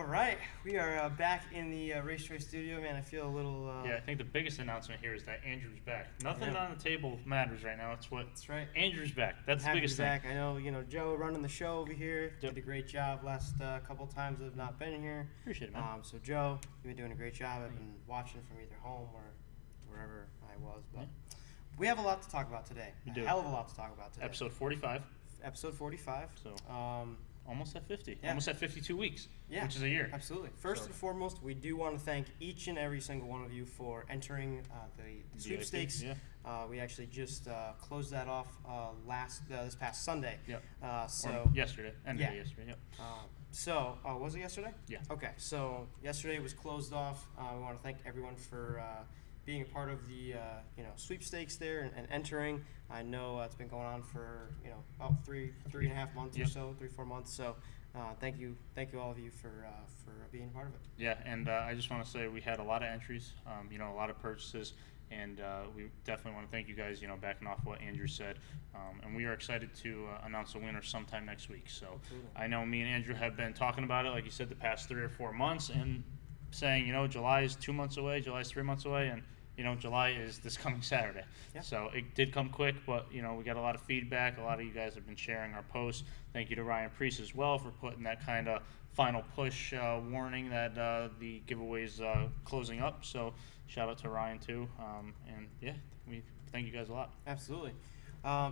All right, we are back in the racetrack studio. Man, I feel a little. Yeah, I think the biggest announcement here is that Andrew's back. Nothing on the table matters right now. It's what. That's right. Andrew's back. That's the biggest thing. Back. I know, Joe running the show over here Yep. did a great job last couple times I've not been here. Appreciate it, man. So Joe, you've been doing a great job. I've been watching from either home or wherever I was, but we have a lot to talk about today. We do. A hell of a lot to talk about today. Episode 45. Episode 45. So. Almost at 50. Yeah. Almost at 52 weeks. Yeah, which is a year. Absolutely. First and foremost, we do want to thank each and every single one of you for entering the sweepstakes. Yeah. We actually just closed that off this past Sunday. Yep. Yesterday. End of day yesterday. Yep. Was it yesterday? Yeah. Okay. So yesterday was closed off. We want to thank everyone for being a part of the sweepstakes there and entering. I know it's been going on for about three and a half months or so, 3-4 months. So thank you all of you for being a part of it. Yeah, and I just want to say we had a lot of entries, a lot of purchases, and we definitely want to thank you guys, backing off what Andrew said. And we are excited to announce a winner sometime next week. So I know me and Andrew have been talking about it, like you said, the past 3 or 4 months, and saying, July is 2 months away, July is 3 months away, and July is this coming Saturday. Yeah. So it did come quick, but, we got a lot of feedback. A lot of you guys have been sharing our posts. Thank you to Ryan Preece as well for putting that kind of final push warning that the giveaway's closing up. So shout out to Ryan, too. We thank you guys a lot. Absolutely.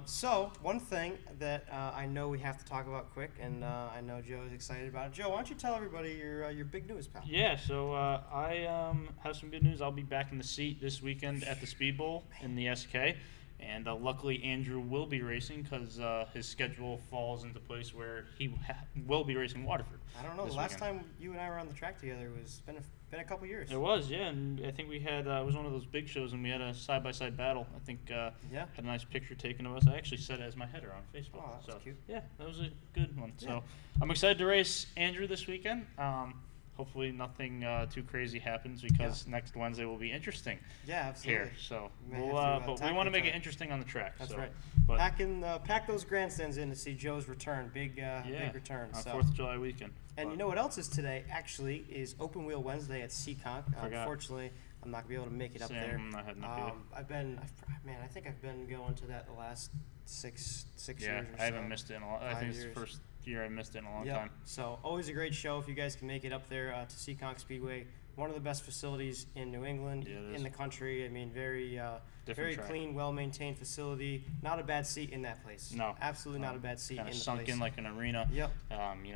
So one thing that I know we have to talk about quick, and I know Joe is excited about it. Joe, why don't you tell everybody your big news, pal? Yeah, so I have some good news. I'll be back in the seat this weekend at the Speed Bowl in the SK, and luckily Andrew will be racing because his schedule falls into place where he will be racing Waterford. I don't know. The last time you and I were on the track together was been a couple years. It was, yeah, and I think we had it was one of those big shows, and we had a side-by-side battle. I think had a nice picture taken of us. I actually set it as my header on Facebook. Oh, that's cute. Yeah, that was a good one. Yeah. So I'm excited to race Andrew this weekend. Hopefully nothing too crazy happens because next Wednesday will be interesting. Yeah, absolutely. Here, so but we want to make it interesting on the track. That's so. right. But Pack those grandstands in to see Joe's return. Big return. On so. 4th of July weekend. And you know what else is today? Actually, is Open Wheel Wednesday at Seekonk. Unfortunately, I'm not gonna be able to make it up there. I had not I think I've been going to that the last six years. Yeah, or I haven't so. missed it in a long. I think it's the first year I missed it in a long time. So always a great show if you guys can make it up there to Seekonk Speedway. One of the best facilities in New England, in the country. I mean, very clean, well-maintained facility. Not a bad seat in that place. No, absolutely not a bad seat in the place. Kind of sunk in like an arena. Yep.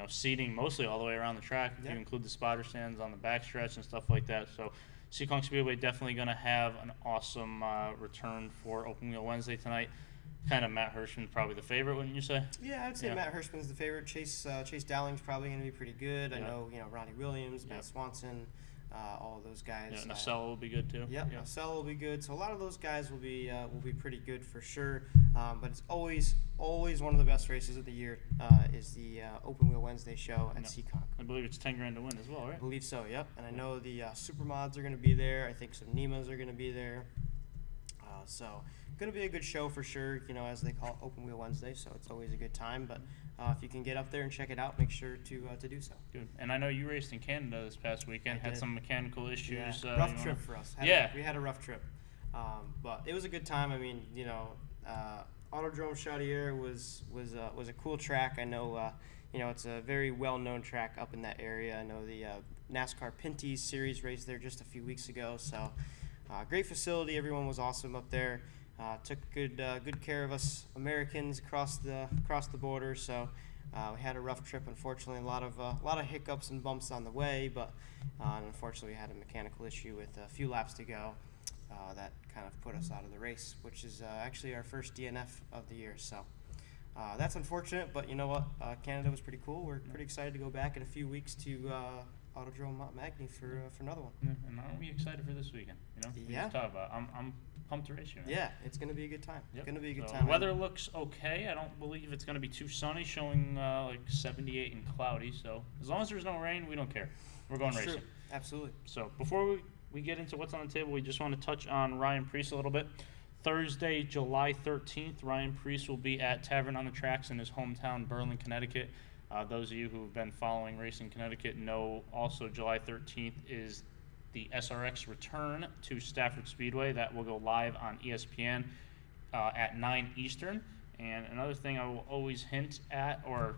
Seating mostly all the way around the track. If you include the spotter stands on the backstretch and stuff like that. So, Seekonk Speedway definitely going to have an awesome return for Open Wheel Wednesday tonight. Kind of Matt Hirschman probably the favorite, wouldn't you say? Yeah, I'd say Matt Hirschman's the favorite. Chase Dowling's probably going to be pretty good. I know Ronnie Williams, Matt Swanson. All of those guys. Yeah, Nacelle will be good too. Yep, Nacelle will be good. So a lot of those guys will be pretty good for sure. But it's always one of the best races of the year is the Open Wheel Wednesday show at Seekonk. I believe it's $10,000 to win as well, right? I believe so. Yep. And I know the Supermods are going to be there. I think some Nemas are going to be there. So going to be a good show for sure. As they call it, Open Wheel Wednesday. So it's always a good time. But if you can get up there and check it out, make sure to do so. Good. And I know you raced in Canada this past weekend. Had some mechanical issues. Yeah. Rough trip for us. We had a rough trip, but it was a good time. I mean, Autodrome Chaudière was a cool track. I know, it's a very well-known track up in that area. I know the NASCAR Pinty's Series race there just a few weeks ago. So, great facility. Everyone was awesome up there. Took good care of us Americans across the border. So we had a rough trip. Unfortunately, a lot of hiccups and bumps on the way. But unfortunately, we had a mechanical issue with a few laps to go that kind of put us out of the race, which is actually our first DNF of the year. So that's unfortunate. But you know what? Canada was pretty cool. We're pretty excited to go back in a few weeks to Autodrome Montmagny for another one. Yeah, and aren't we excited for this weekend? We just talked about. I'm pumped to race you. Yeah, it's going to be a good time. Yep. It's going to be a good So time. Weather looks okay. I don't believe it's going to be too sunny, showing like 78 and cloudy. So as long as there's no rain, we don't care. We're going racing. True. Absolutely. So before we get into what's on the table, we just want to touch on Ryan Preece a little bit. Thursday, July 13th, Ryan Preece will be at Tavern on the Tracks in his hometown, Berlin, Connecticut. Those of you who have been following Racing Connecticut know also July 13th is the SRX return to Stafford Speedway. That will go live on ESPN at 9 Eastern. And another thing I will always hint at or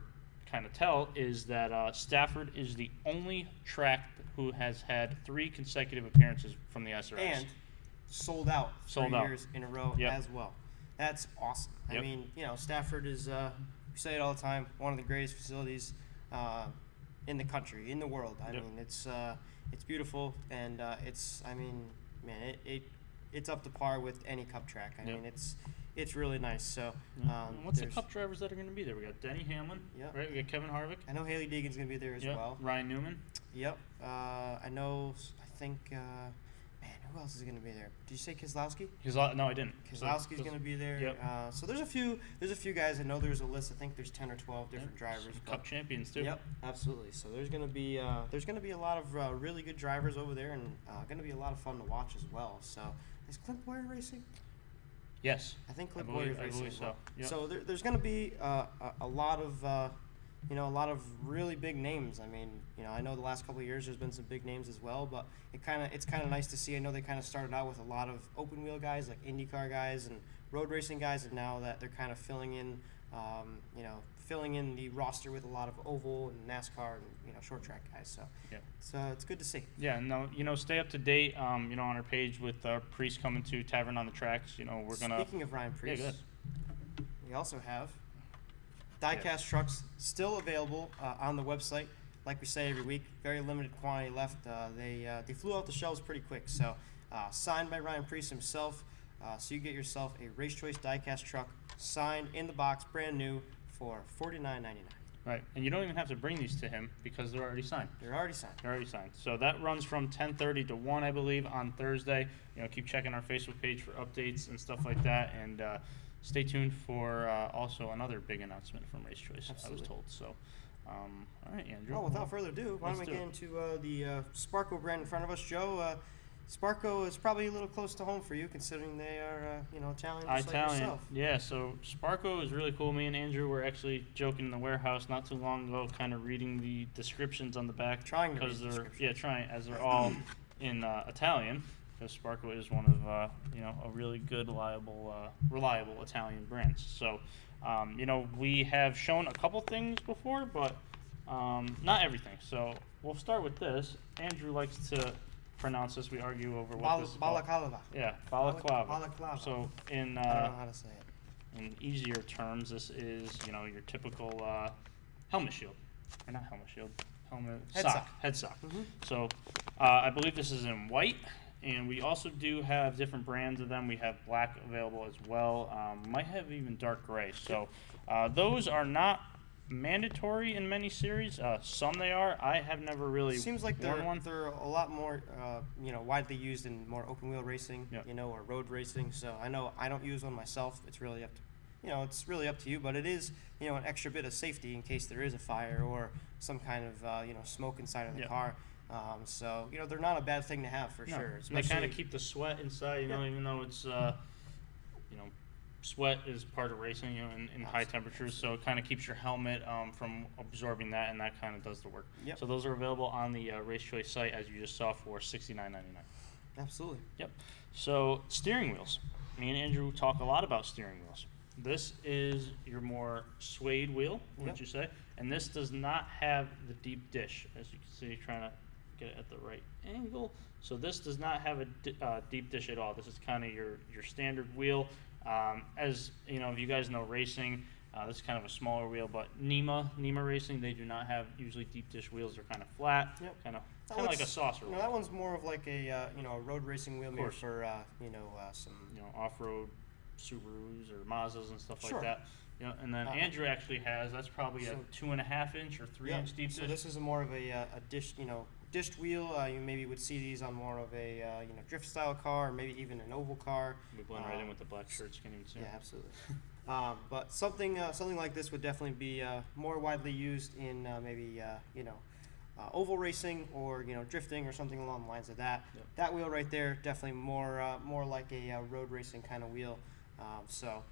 kind of tell is that Stafford is the only track who has had 3 consecutive appearances from the SRX. And sold out 3 years in a row as well. That's awesome. I mean, Stafford is, we say it all the time, one of the greatest facilities in the country, in the world. I mean, it's beautiful, and it's up to par with any Cup track. I mean, it's really nice. So, what's the Cup drivers that are going to be there? We got Denny Hamlin, right? We got Kevin Harvick. I know Haley Deegan's going to be there as well. Ryan Newman. Yep. I think. Who else is going to be there? Did you say Keselowski? No, I didn't. Keselowski's going to be there. Yep. So there's a few guys. I know there's a list. I think there's 10 or 12 different drivers. Cup champions too. Yep, absolutely. So there's going to be a lot of really good drivers over there, and going to be a lot of fun to watch as well. So is Clint Boyer racing? Yes. I think Clint Boyer is racing. I believe so. Yep. So there's going to be a lot of really big names. I mean, I know the last couple of years there's been some big names as well, but it's kind of nice to see. I know they kind of started out with a lot of open wheel guys, like IndyCar guys and road racing guys, and now that they're kind of filling in the roster with a lot of oval and NASCAR and short track guys. So it's good to see. Yeah, no, stay up to date. On our page with Preece coming to Tavern on the Tracks. We're gonna. Speaking of Ryan Preece, we also have diecast trucks still available on the website. Like we say every week, very limited quantity left. They flew out the shelves pretty quick. So signed by Ryan Preece himself. So you get yourself a Race Choice diecast truck signed in the box, brand new, for $49.99. Right, and you don't even have to bring these to him because they're already signed. They're already signed. So that runs from 10:30 to 1, I believe, on Thursday. Keep checking our Facebook page for updates and stuff like that, and stay tuned for also another big announcement from Race Choice. Absolutely. I was told. So, all right, Andrew. Well, without further ado, why don't we get into the Sparco brand in front of us, Joe? Sparco is probably a little close to home for you, considering they are, Italian, just like yourself. Yeah. So Sparco is really cool. Me and Andrew were actually joking in the warehouse not too long ago, kind of reading the descriptions on the back, because they're all in Italian. Because Sparco is one of a really good, reliable Italian brands. So, we have shown a couple things before, but not everything. So we'll start with this. Andrew likes to pronounce this. We argue over what this is called. Balaclava. Yeah, balaclava. Balaclava. So in I don't know how to say it. In easier terms, this is your typical helmet shield, or not helmet shield, head sock. Mm-hmm. So I believe this is in white. And we also do have different brands of them. We have black available as well. Might have even dark gray. So those are not mandatory in many series. Some they are. I have never really seems like worn one. They're a lot more widely used in more open wheel racing, or road racing. So I know I don't use one myself. It's really up to you. But it is an extra bit of safety in case there is a fire or some kind of smoke inside of the car. So they're not a bad thing to have for sure. They kind of keep the sweat inside, even though it's sweat is part of racing, in high temperatures. So it kind of keeps your helmet from absorbing that, and that kind of does the work. Yep. So those are available on the Race Choice site, as you just saw, for $69.99. Absolutely. Yep. So steering wheels. Me and Andrew talk a lot about steering wheels. This is your more suede wheel, would you say? And this does not have the deep dish, as you can see, trying to get it at the right angle. So this does not have a deep dish at all. This is kind of your standard wheel. As if you guys know racing, this is kind of a smaller wheel, but NEMA Racing, they do not have usually deep dish wheels. They're kind of flat, kind of like a saucer wheel. That one's more of like a road racing wheel, maybe for some off-road Subarus or Mazdas and stuff like that. And then Uh-huh. Andrew actually has, that's probably a 2.5 inch or 3 inch deep dish. So this is more of a dish, dished wheel. You maybe would see these on more of a drift style car, or maybe even an oval car. We blend right in with the black shirts, can't even see. Yeah, absolutely. But something like this would definitely be more widely used in maybe oval racing or drifting or something along the lines of that. Yep. That wheel right there definitely more like a road racing kind of wheel. So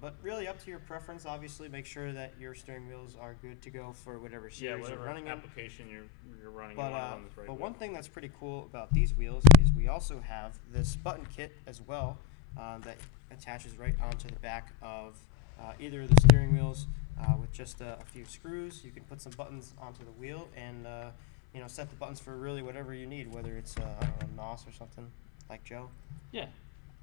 But really up to your preference. Obviously, make sure that your steering wheels are good to go for whatever series whatever you're running application you're running. But, you want to run this right but wheel. one thing that's pretty cool about these wheels is we also have this button kit as well that attaches right onto the back of either of the steering wheels with just a few screws. You can put some buttons onto the wheel and set the buttons for really whatever you need, whether it's I don't know, NOS or something like Joe. Yeah.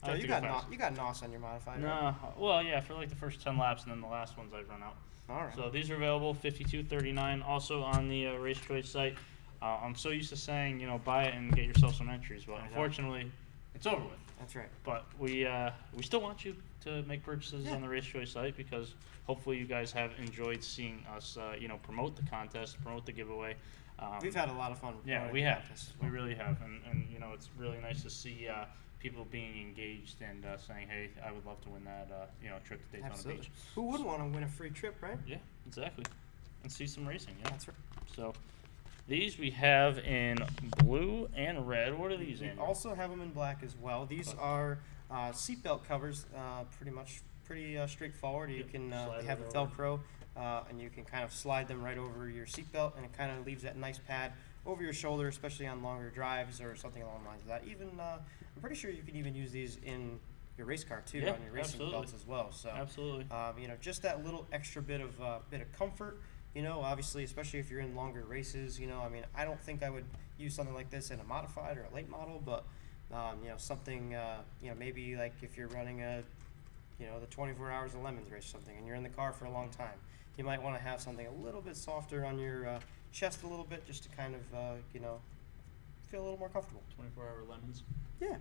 So you got NOS on your modified. No, right? well, yeah, for like the first 10 laps, and then the last ones I've run out. All right. So these are available, $52.39, also on the Race Choice site. I'm so used to saying, buy it and get yourself some entries, but unfortunately, it's over with. That's right. But we still want you to make purchases on the Race Choice site, because hopefully you guys have enjoyed seeing us, promote the contest, promote the giveaway. We've had a lot of fun. Yeah, we have. We really have, and it's really nice to see people being engaged and saying, "Hey, I would love to win that trip to Daytona Absolutely. Beach." Who wouldn't want to win a free trip, right? Yeah, exactly, and see some racing. Yeah, That's right. So these we have in blue and red. What are these in? We also have them in black as well. These are seatbelt covers, pretty straightforward. You can they have a Velcro, and you can kind of slide them right over your seatbelt, and it kind of leaves that nice pad over your shoulder, especially on longer drives or something along the lines of that. Even I'm pretty sure you can even use these in your race car too, on your racing belts as well. So absolutely, just that little extra bit of comfort. Obviously, especially if you're in longer races. I don't think I would use something like this in a modified or a late model, but something, maybe like if you're running the 24 Hours of Lemons race or something, and you're in the car for a long time, you might want to have something a little bit softer on your chest a little bit, just to kind of, feel a little more comfortable. 24-hour lemons. Yeah,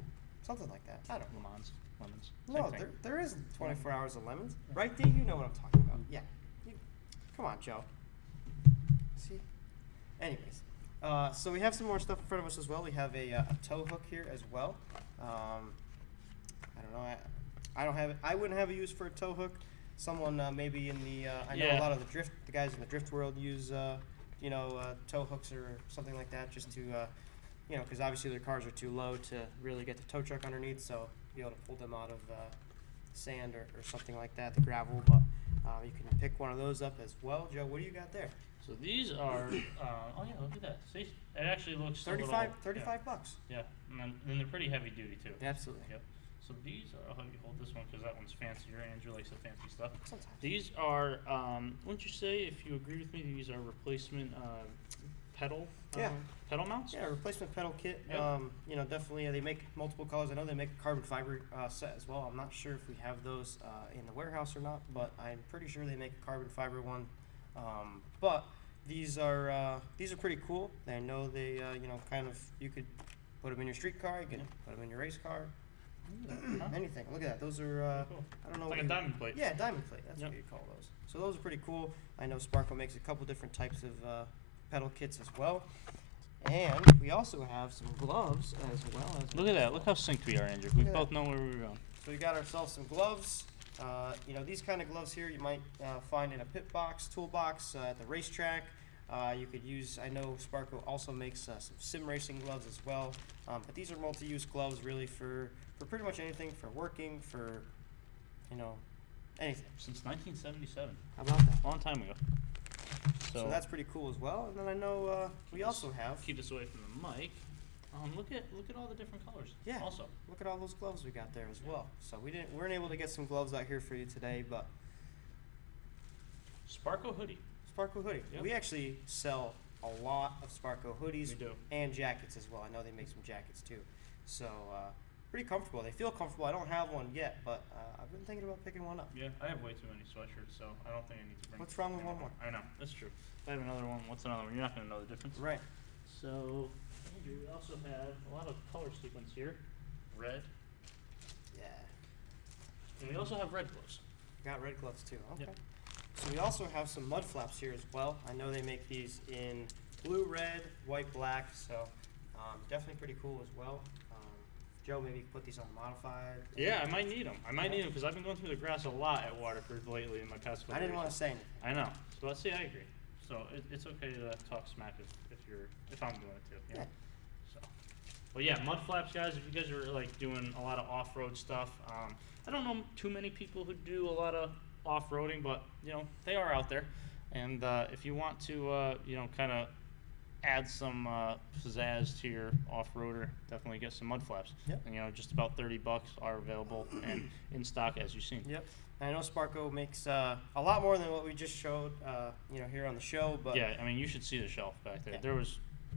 something like that. I don't know. Lemons. No, there is 24 Hours of Lemons. Right there, you know what I'm talking about. Yeah. Come on, Joe. See? Anyways, so we have some more stuff in front of us as well. We have a tow hook here as well. I don't know. I don't have it. I wouldn't have a use for a tow hook. Someone maybe in the I know a lot of the guys in the drift world use tow hooks or something like that, just to because obviously their cars are too low to really get the tow truck underneath, so be able to pull them out of sand or something like that, the gravel. But you can pick one of those up as well. Joe, what do you got there? So these are oh yeah, look at that. See, it actually looks $35 bucks. Yeah, and then they're pretty heavy duty too. Absolutely. Yep. So these are, I'll have you hold this one because that one's fancier. Andrew likes the fancy stuff. Sometimes. These are, wouldn't you say, if you agree with me, these are replacement pedal mounts? Yeah, replacement pedal kit. Yep. Definitely they make multiple colors. I know they make a carbon fiber set as well. I'm not sure if we have those in the warehouse or not, but I'm pretty sure they make a carbon fiber one. But these are pretty cool. I know they kind of, you could put them in your street car. You can put them in your race car. Anything. Look at that. Those are cool. I don't know. It's like a diamond plate. Yeah, diamond plate. That's what you call those. So those are pretty cool. I know Sparco makes a couple different types of pedal kits as well. And we also have some gloves as well. Look at that. Look how synced we are, Andrew. We both know where we're going. So we got ourselves some gloves. These kind of gloves here you might find in a pit box, toolbox at the racetrack. You could use, I know Sparco also makes some sim racing gloves as well. But these are multi-use gloves really for pretty much anything, for working, for, anything. Since 1977. How about that? A long time ago. So that's pretty cool as well. And then I know we also have. Keep this away from the mic. Look at all the different colors. Yeah. Also. Look at all those gloves we got there as well. So we weren't able to get some gloves out here for you today, but. Sparco hoodie. Sparco hoodie. Yep. We actually sell a lot of Sparco hoodies. We do. And jackets as well. I know they make some jackets too. So pretty comfortable. They feel comfortable. I don't have one yet, but I've been thinking about picking one up. Yeah, I have way too many sweatshirts, so I don't think I need to bring. What's wrong with one more? I know, that's true. If I have another one, what's another one? You're not going to know the difference. Right. So, Andrew, we also have a lot of color sequence here. Red. Yeah. And we also have red gloves. Got red gloves too. Okay. Yep. So we also have some mud flaps here as well. I know they make these in blue, red, white, black. So definitely pretty cool as well. Joe, maybe you can put these on modified. Yeah, I might need them. I might need them because I've been going through the grass a lot at Waterford lately in my past couple I didn't want races. to say anything. I know. So let's see. I agree. So it's okay to talk smack if I'm doing it too. You know? Yeah. So But yeah, mud flaps, guys. If you guys are like doing a lot of off-road stuff, I don't know too many people who do a lot of off-roading, but they are out there. And if you want to, kind of add some pizzazz to your off-roader, definitely get some mud flaps. Yep. And, just about $30 are available and in stock, as you've seen. Yep. I know Sparco makes a lot more than what we just showed, here on the show. But yeah, I mean, you should see the shelf back there. Yeah.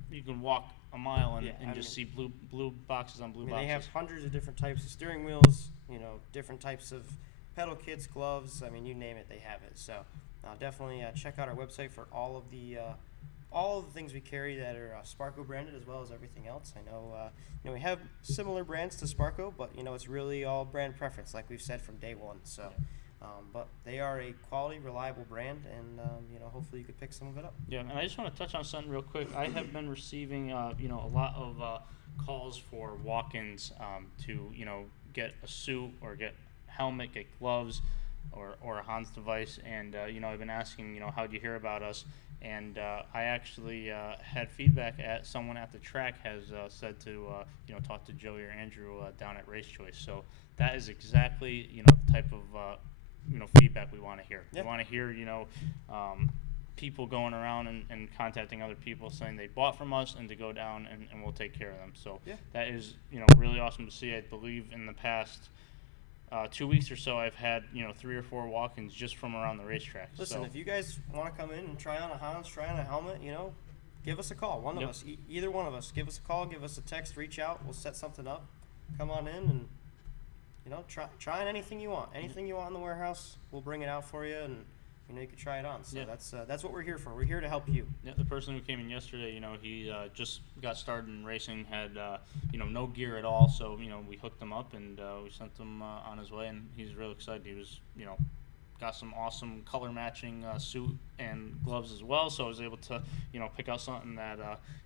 You can walk a mile and just see blue boxes on blue boxes. They have hundreds of different types of steering wheels, different types of pedal kits, gloves. I mean, you name it, they have it. So definitely check out our website for all of the things we carry that are Sparco branded, as well as everything else. I know, we have similar brands to Sparco, but it's really all brand preference, like we've said from day one. So, but they are a quality, reliable brand, and hopefully you could pick some of it up. Yeah, and I just want to touch on something real quick. I have been receiving, a lot of calls for walk-ins to, get a suit or get a helmet, get gloves, or a Hans device, and I've been asking, how do you hear about us? And I actually had feedback at someone at the track has said to talk to Joey or Andrew down at Race Choice. So that is exactly the type of feedback we want to hear. Yeah. We want to hear people going around and contacting other people saying they bought from us and to go down and we'll take care of them. So that is really awesome to see. I believe in the past 2 weeks or so, I've had 3 or 4 walk-ins just from around the racetrack. Listen, if you guys want to come in and try on a Hans, try on a helmet, give us a call. One of us, either one of us, give us a call, give us a text, reach out. We'll set something up. Come on in and try on anything you want. Anything you want in the warehouse, we'll bring it out for you, and you can try it on. So that's what we're here for. We're here to help you. Yeah, the person who came in yesterday, he just got started in racing, had no gear at all. So we hooked him up and we sent him on his way, and he's real excited. He was got some awesome color matching suit and gloves as well. So I was able to pick out something that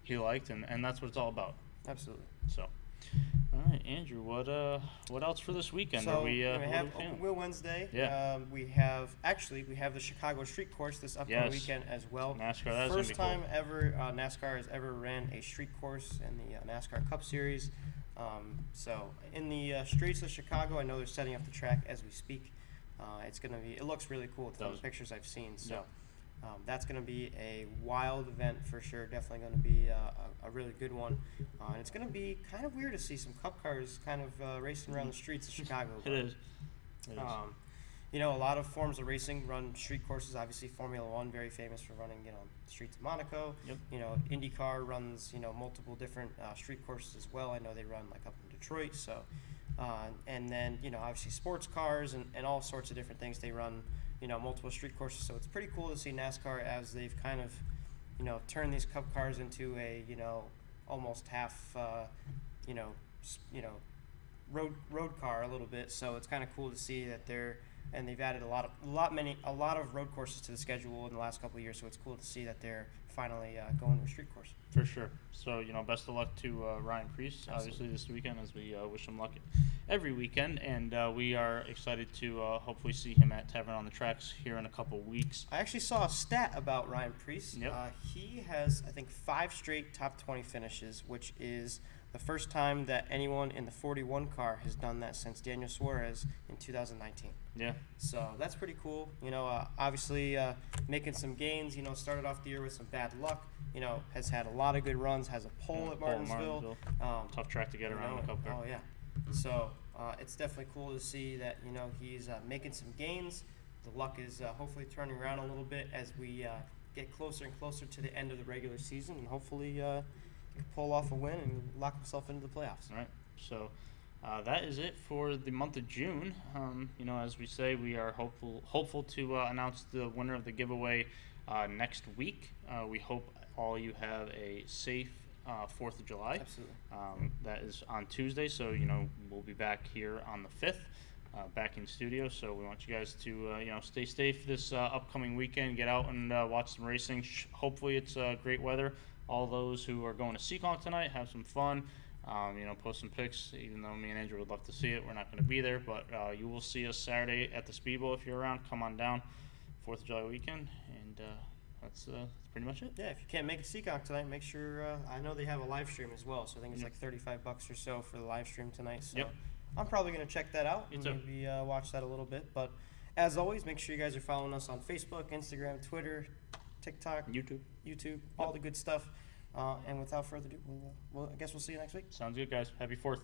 he liked, and that's what it's all about. Absolutely. So. All right, Andrew. What else for this weekend? So we have Open Wheel Wednesday. Yeah. We have the Chicago Street Course this upcoming weekend as well. NASCAR. First time ever NASCAR has ever ran a street course in the NASCAR Cup Series. So in the streets of Chicago, I know they're setting up the track as we speak. It looks really cool from the pictures I've seen. So. That's going to be a wild event for sure. Definitely going to be a really good one. And it's going to be kind of weird to see some Cup cars kind of racing around the streets of Chicago. It is. A lot of forms of racing run street courses. Obviously, Formula One, very famous for running, streets of Monaco. Yep. IndyCar runs, multiple different street courses as well. I know they run like up in Detroit. So, and then, obviously sports cars and all sorts of different things they run. Multiple street courses, so it's pretty cool to see NASCAR as they've kind of, turned these Cup cars into a, almost half, road car a little bit. So it's kind of cool to see that they've added a lot of road courses to the schedule in the last couple of years. So it's cool to see that they're finally going to a street course. For sure. So, best of luck to Ryan Preece, obviously, this weekend, as we wish him luck every weekend. And we are excited to hopefully see him at Tavern on the Trax here in a couple weeks. I actually saw a stat about Ryan Preece. Yep. He has, I think, 5 straight top 20 finishes, which is the first time that anyone in the 41 car has done that since Daniel Suarez in 2019. Yeah. So that's pretty cool. Obviously making some gains. Started off the year with some bad luck. Has had a lot of good runs. Has a pole at Martinsville. Tough track to get around the Cup car. Oh yeah. So it's definitely cool to see that he's making some gains. The luck is hopefully turning around a little bit as we get closer and closer to the end of the regular season, and hopefully he can pull off a win and lock himself into the playoffs. All right. So. That is it for the month of June. As we say, we are hopeful to announce the winner of the giveaway next week. We hope all you have a safe 4th of July. Absolutely. That is on Tuesday, so we'll be back here on the 5th, back in studio. So we want you guys to stay safe this upcoming weekend. Get out and watch some racing. Hopefully it's great weather. All those who are going to Seekonk tonight, have some fun. Post some pics, even though me and Andrew would love to see it. We're not going to be there, but you will see us Saturday at the Speedbowl if you're around. Come on down, 4th of July weekend, and that's pretty much it. Yeah, if you can't make it to Seekonk tonight, make sure. I know they have a live stream as well, so I think it's like $35 or so for the live stream tonight. So I'm probably gonna check that out and maybe watch that a little bit. But as always, make sure you guys are following us on Facebook, Instagram, Twitter, TikTok, YouTube, all the good stuff. And without further ado, I guess we'll see you next week. Sounds good, guys. Happy 4th.